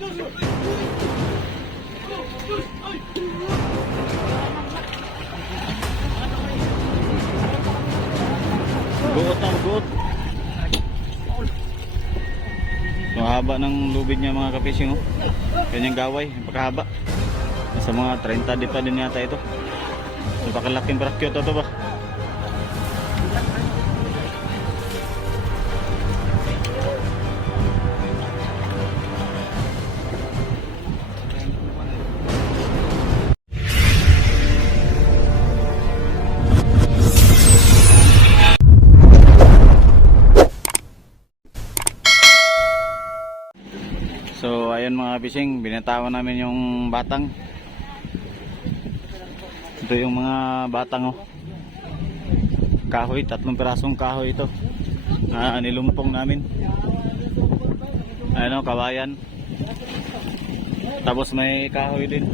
Guot na guot. Ang haba ng lubid niya mga kapising, oh. Kanyang gaway, pagkahaba. Nasa mga 30 di pa din yata ito. Napakalaking brakyot ito ba? So ayun mga bising, binatawan namin yung batang. Ito yung mga batang, oh. Kahoy, 3 pirasong kahoy ito na nilumpong namin. Ano, kawayan. Tapos may kahoy din.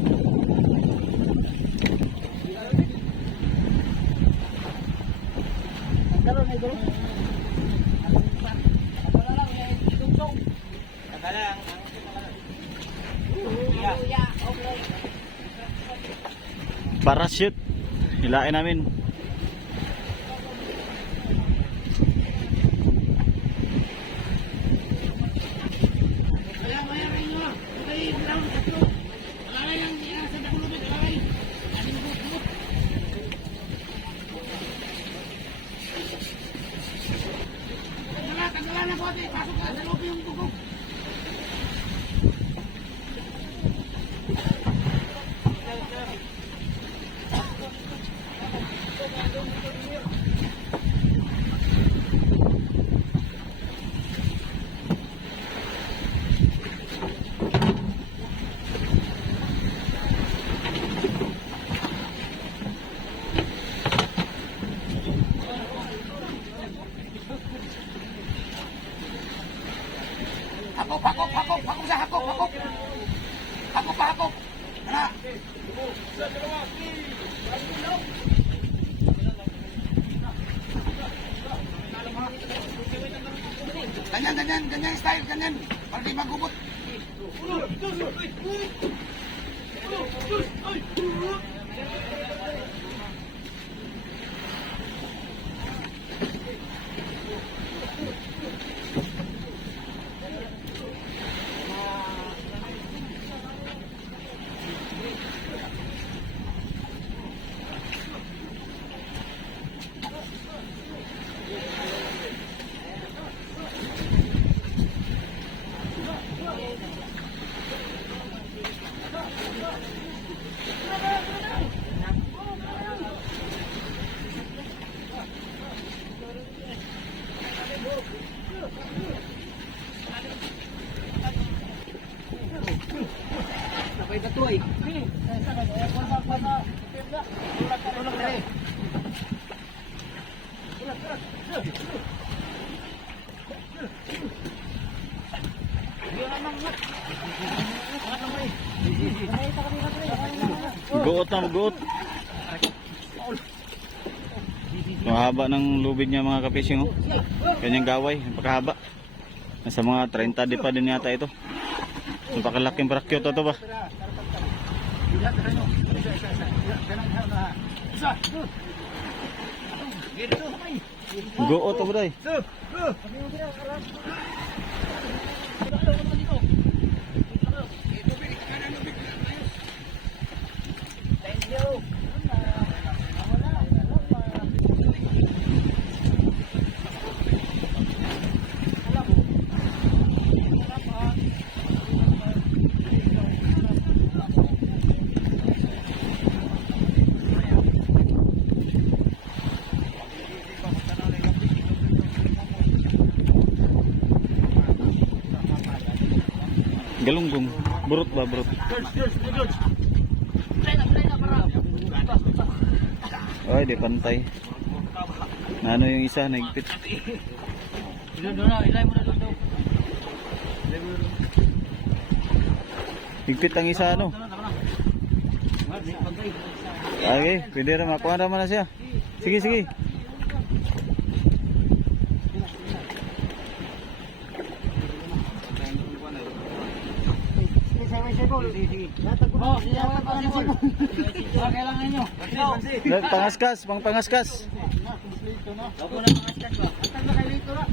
Parachute hilain namin. Hakok. Nah. Ganyan style, ganyan. Para di magubot. Guot na guot. Ang haba ng lubid niya mga kapising, oh. Kanyang gaway, pagkahaba. Nasa mga 30 di pa din yata ito. Napakalaking brakyot ito ba? Guot ito bray. Galunggong, burot ba burot? Ay, di pantay. Ano yung isa, naigpit. Higpit ang isa, ano? Okay, pwede rin, makuha naman na siya. Sige, sige. Kailangan nyo. Pangaskas, pang pangaskas. Ako na pangaskas ba? Antag na kayo dito na.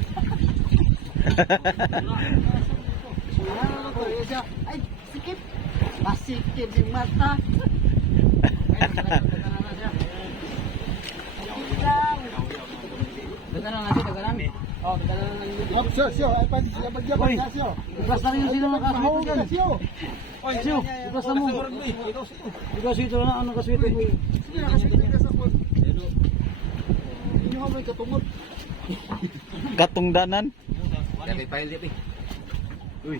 Ay, sikip. Masikip yung mata. Dagdagan natin, dagdagan. Oh, dagdagan na lang. Siyo, ay pa siya bagya siyo. Ibas lang yung sino nakakahugan. Siyo. Oy, siyo, ibas na mo. Ikaw sito na, ano kaswito mo? Hindi mo may katungod. Katungdanan. Dali pa ilip eh. Uy.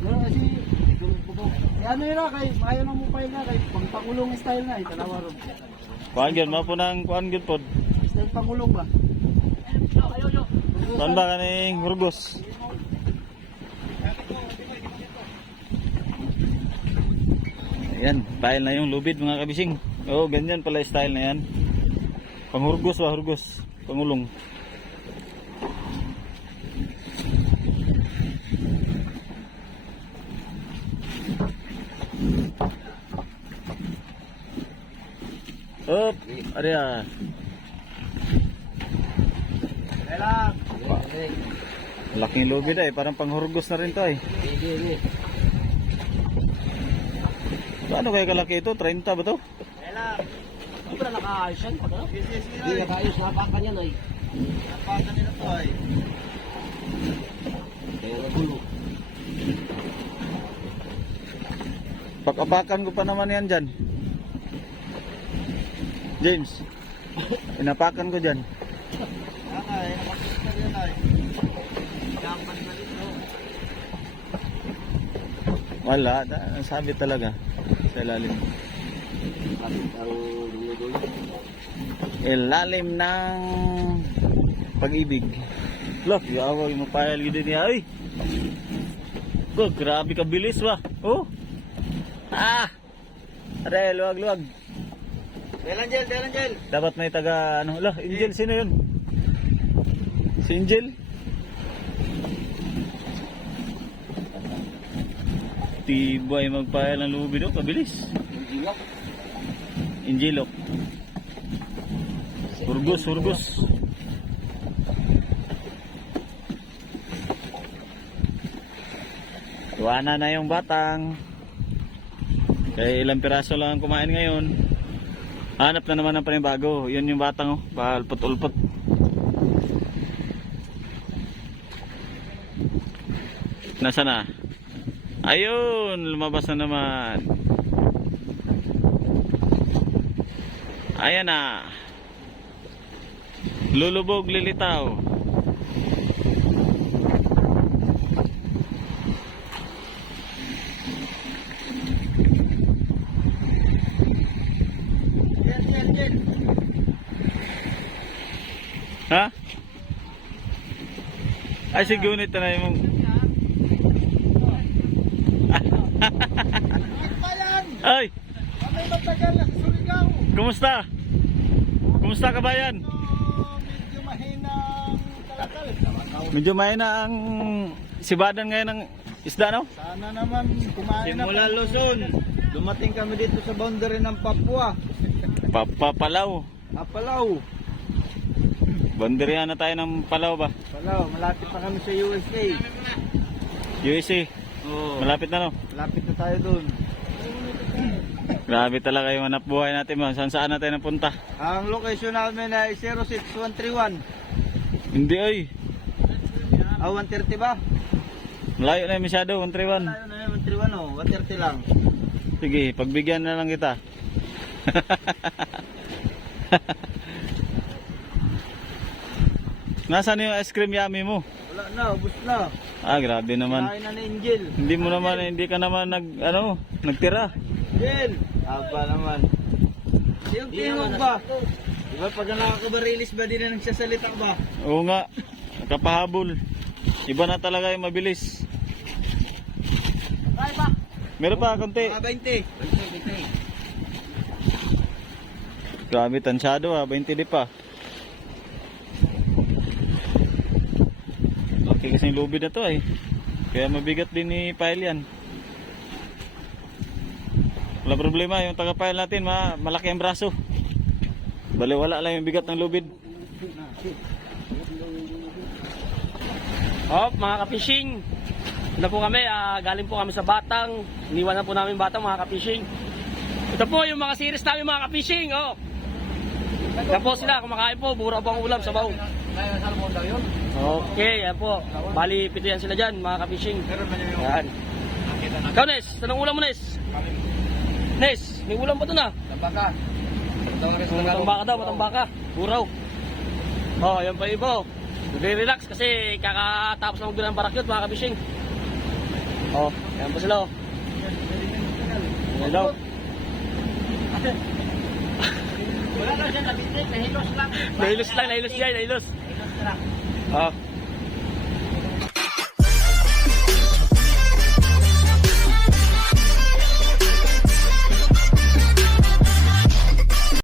Kasi ano yun na kay ayaw na mo pa na kay pangpangulong style na italawa ron. Kuan gyud mo po nang kuan gyud pod. Style pangulong ba? Kuan ba kaning Burgos? Ayan, style na yung lubid mga kabising. Oo, ganyan pala style na yan. Panghurgos ba, hurgos. Pangulong. Up, area. Kailang. Laking lubid ay, parang panghurgos na rin to ay. Paano kaya kalaki ito? 30 ba to? Kailang. Hindi ba nakaayos yan? Hindi nakaayos, napakan yan ay. Napakan nila to ay. Kaya nagulo. Pag-apakan ko pa naman yan dyan. James, inapakan ko dyan. Ay, napakita yan ay. Yaman na dito. Wala, sabi talaga sa ilalim. Ilalim ng pag-ibig. Look, yawag mo payal gid niya. Ay. Go, grabe ka bilis ba? Oh. Ah. Are, luwag. Angel. Dapat may taga ano, lah, Angel sino 'yun? Si Angel. Tibay magpayal ng lubid oh, kabilis. Injilok. Hurgos. Tuwana na yung batang. Kaya ilang piraso lang ang kumain ngayon. Hanap na naman ng panibago. Yun yung batang oh, palpot-ulpot. Nasaan na? Ayun, lumabas na naman. Ayan na. Lulubog, lilitaw. Ha? Ay, si Gunit na yung... Ay! May matagal na sa Surigao. Kumusta? Kumusta kabayan? Medyo mahinang kalakal. Medyo mahina ang sibadan ngayon ng isda, no? Sana naman kumain na. Simula Luzon, dumating kami dito sa boundary ng Papua. Papalaw. Apalaw. Banderihan na tayo ng Palaw ba? Apalaw, malapit na kami sa USA. USA. Oo. Malapit na, no? Malapit na tayo doon. Grabe talaga yung hanap buhay natin, mo. Saan natin napunta? Ang location namin ay 06131. Hindi ay. 130 ba? Malayo na yung masyado, 131. Tayo na yun, 131 oh. 130 lang. Sige, pagbigyan na lang kita. Nasaan yung ice cream yummy mo? Wala na, ubus na. Ah, grabe naman. Kain na ni Angel. Hindi ka naman nagtira. Angel! Aba naman. Yung tingog ba? Diba pag nakakabarilis ba din na nagsasalita ba? Oo nga, nakapahabol. Iba na talaga yung mabilis. Kaya ba? Meron pa, konti. Mga 20. Grabe, tansyado 20 di pa. Okay kasi yung lubid na to eh. Kaya mabigat din ni Pile yan. Wala problema, yung taga-pile natin, malaki ang braso. Bale, wala lang yung bigat ng lubid. Hop, mga ka-fishing. Ito po kami, galing po kami sa Batang. Iniwan na po namin Batang, mga ka-fishing. Ito po yung mga series namin, mga ka-fishing. Oh. Yan po sila, kumakain po, buro po ang ulam sa baw. Okay, yan po. Bali, pito yan sila dyan, mga ka-fishing. Yan. Ikaw, Nes, tanong ulam mo, Nes. Nes, may ulam pa doon ah. Matambaka daw, matambaka. Buraw. Oh, yan pa ibo. Nagre-relax kasi kakatapos na magdala ng barakyot, mga kabishing. Oh, yan pa sila oh. Yan daw. Wala na dyan nabitik, nahilos lang. Nahilos lang, nahilos yan, nahilos. Oh.